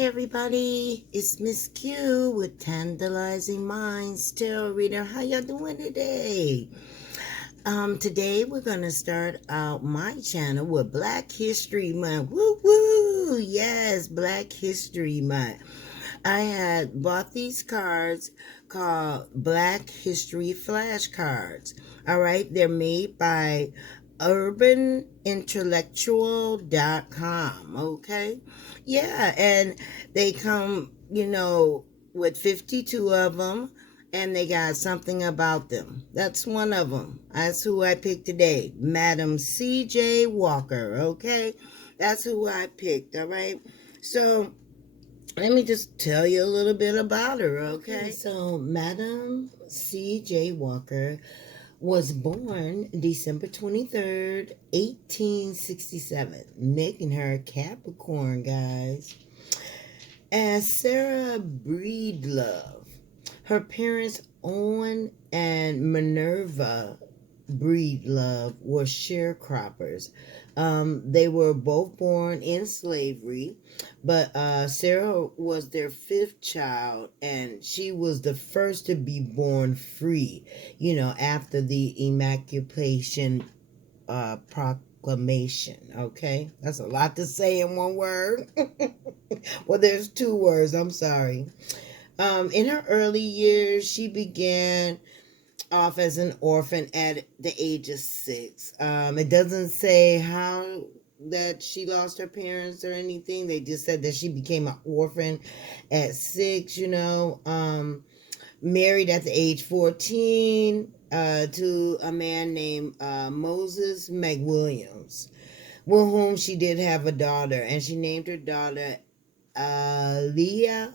everybody, it's Miss Q with Tantalizing Minds Tarot Reader. How y'all doing today? Today we're gonna start out my channel with Black History Month. Woo woo! Yes, Black History Month. I had bought these cards called Black History Flashcards. All right, they're made by URBANINTELLECTUALS.com. Okay, yeah, and they come, with 52 of them, and they got something about them. That's one of them. That's who I picked today, MADAMCJWALKER. Okay, that's who I picked. All right, so let me just tell you a little bit about her, okay? So, Madam C.J. Walker was born December 23rd, 1867, making her Capricorn, guys. As Sarah Breedlove, her parents, Owen and Minerva Breedlove, were sharecroppers. They were both born in slavery, but Sarah was their fifth child, and she was the first to be born free, after the Emancipation Proclamation. Okay, that's a lot to say in one word. Well, there's two words. I'm sorry. In her early years, she began off as an orphan at the age of 6. It doesn't say how that she lost her parents or anything. They just said that she became an orphan at 6, married at the age 14 to a man named Moses McWilliams, with whom she did have a daughter, and she named her daughter Leah.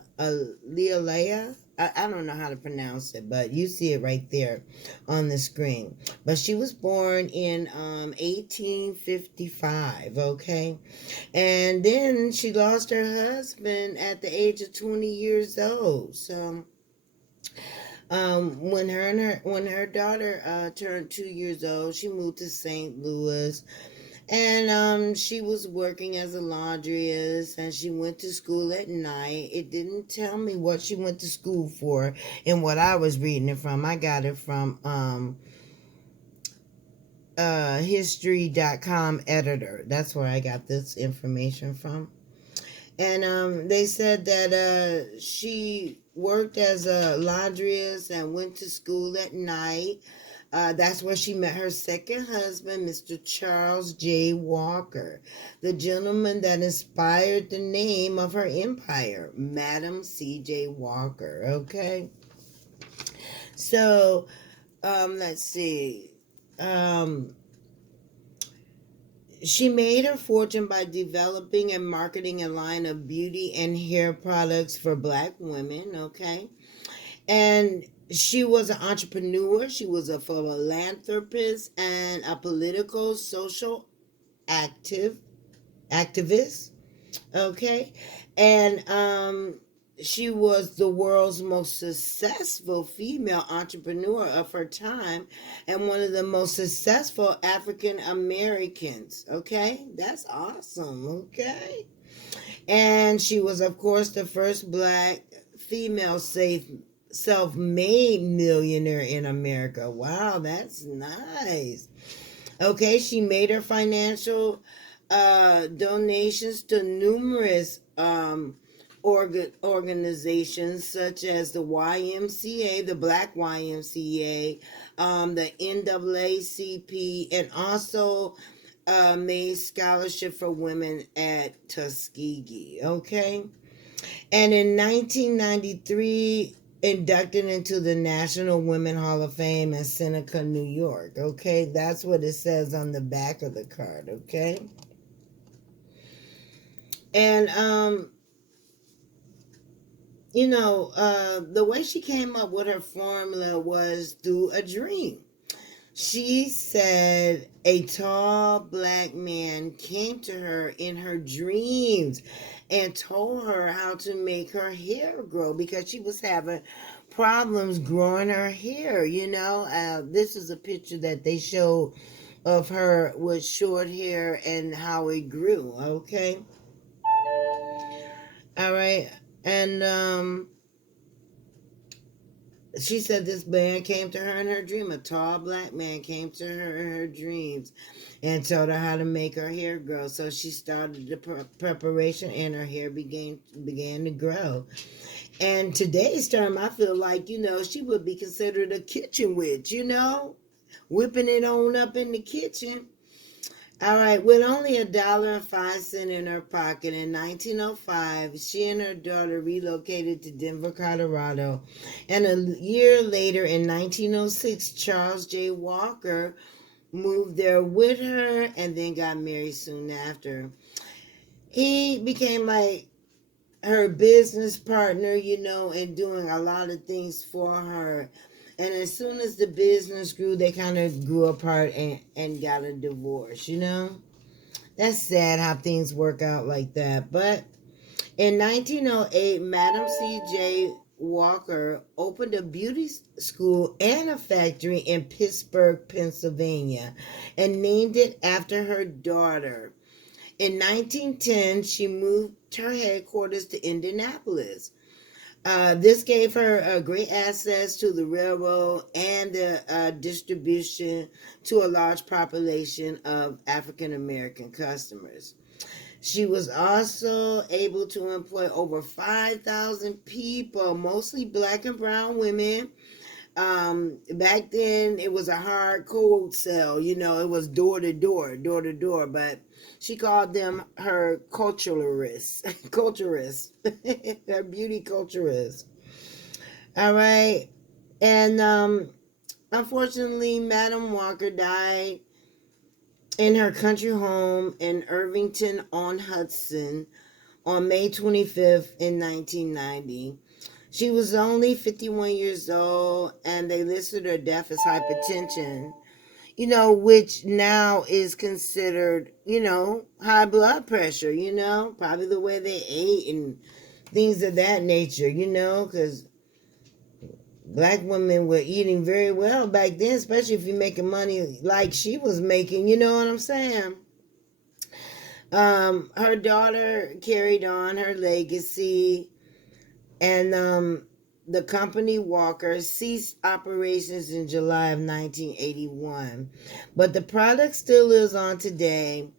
I don't know how to pronounce it, but you see it right there on the screen. But she was born in 1855, okay? And then she lost her husband at the age of 20 years old. So when her daughter turned 2 years old, she moved to St. Louis. And she was working as a laundress, and she went to school at night. It didn't tell me what she went to school for and what I was reading it from. I got it from history.com editor. That's where I got this information from. And they said that she worked as a laundress and went to school at night. That's where she met her second husband, Mr. Charles J. Walker, the gentleman that inspired the name of her empire, Madam C.J. Walker, okay? So, let's see. She made her fortune by developing and marketing a line of beauty and hair products for Black women, okay? And she was an entrepreneur. She was a philanthropist and a political social activist. Okay. And she was the world's most successful female entrepreneur of her time and one of the most successful African Americans. Okay. That's awesome. Okay. And she was, of course, the first Black female self-made millionaire in America. Wow, that's nice. Okay, she made her financial donations to numerous organizations such as the YMCA, the Black YMCA, the NAACP, and also made scholarship for women at Tuskegee. Okay, and in 1993, inducted into the National Women Hall of Fame in Seneca, New York. Okay, that's what it says on the back of the card. Okay, and the way she came up with her formula was through a dream. She said a tall Black man came to her in her dreams and told her how to make her hair grow because she was having problems growing her hair. This is a picture that they showed of her with short hair and how it grew. Okay. All right. And she said this man came to her in her dream. A tall black man came to her in her dreams and told her how to make her hair grow. So she started the preparation, and her hair began to grow. And today's term, I feel like, she would be considered a kitchen witch, whipping it on up in the kitchen. All right, with only $1.05 in her pocket in 1905, she and her daughter relocated to Denver, Colorado. And a year later, in 1906, Charles J. Walker moved there with her and then got married soon after. He became like her business partner, and doing a lot of things for her. And as soon as the business grew, they kind of grew apart and got a divorce, That's sad how things work out like that. But in 1908, Madam C.J. Walker opened a beauty school and a factory in Pittsburgh, Pennsylvania, and named it after her daughter. In 1910, she moved her headquarters to Indianapolis. This gave her great access to the railroad and the distribution to a large population of African American customers. She was also able to employ over 5,000 people, mostly black and brown women. Back then it was a hard cold sell, it was door to door, but she called them her culturalists, her beauty culturists. All right. And unfortunately, Madam Walker died in her country home in Irvington-on-Hudson on May 25th in 1990. She was only 51 years old, and they listed her death as hypertension, which now is considered, high blood pressure, probably the way they ate and things of that nature, because black women were eating very well back then, especially if you're making money like she was making, you know what I'm saying? Her daughter carried on her legacy, and the company Walker ceased operations in July of 1981, but the product still lives on today.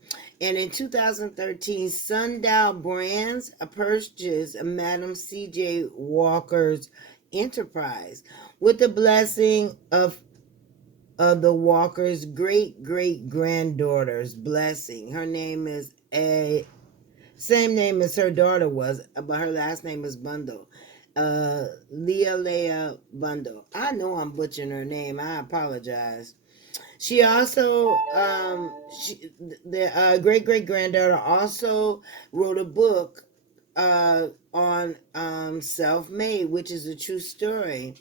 And in 2013, Sundial Brands purchased Madam C.J. Walker's enterprise with the blessing of the Walker's great-great-granddaughter's blessing. Her name is same name as her daughter was, but her last name is Bundle. Leah Bundle. I know I'm butchering her name. I apologize. She also, the great-great-granddaughter also wrote a book on self-made, which is a true story.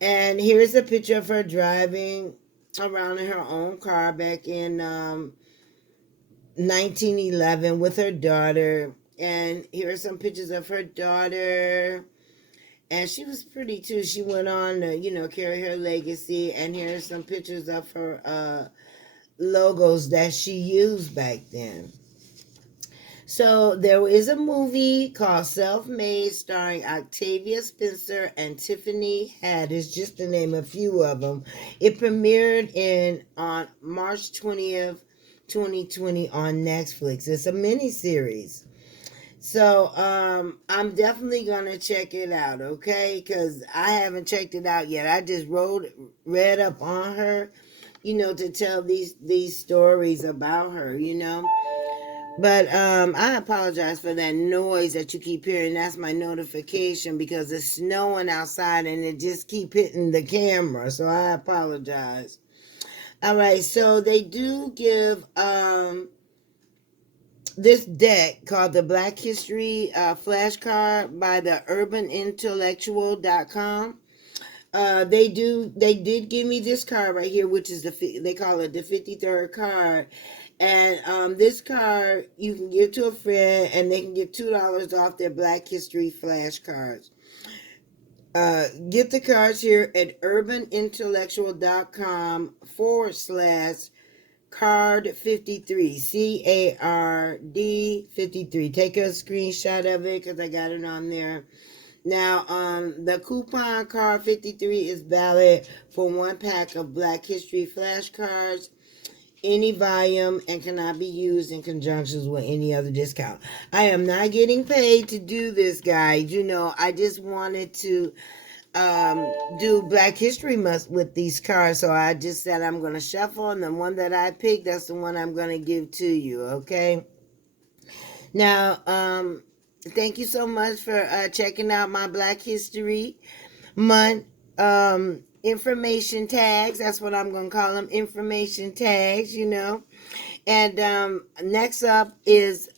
And here's a picture of her driving around in her own car back in 1911 with her daughter. And here are some pictures of her daughter. And she was pretty too. She went on to, carry her legacy. And here are some pictures of her logos that she used back then. So there is a movie called Self-Made starring Octavia Spencer and Tiffany Haddis, just to name a few of them. It premiered on March 20th, 2020 on Netflix. It's a miniseries. So I'm definitely going to check it out, okay? Because I haven't checked it out yet. I just read up on her, to tell these stories about her, But I apologize for that noise that you keep hearing. That's my notification because it's snowing outside and it just keep hitting the camera. So I apologize. All right, so they do give this deck called the Black History Flashcard by the URBANINTELLECTUAL.com. They did give me this card right here, which is they call it the 53rd card. And this card you can give to a friend and they can get $2 off their Black History flashcards. Get the cards here at URBANINTELLECTUAL.com / card 53, CARD 53. Take a screenshot of it because I got it on there. Now, the coupon card 53 is valid for 1 pack of Black History flashcards, any volume, and cannot be used in conjunction with any other discount. I am not getting paid to do this, guys. You know, I just wanted to do Black History Month with these cards, so I just said I'm going to shuffle, and the one that I picked, that's the one I'm going to give to you, okay? Now, thank you so much for checking out my Black History Month information tags. That's what I'm going to call them, information tags, you know. And next up is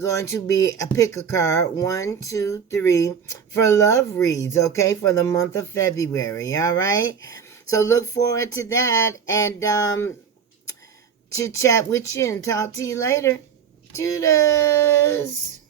going to be a pick a card, 1, 2, 3, for love reads, okay, for the month of February, all right? So look forward to that, and chit chat with you and talk to you later. Toodles!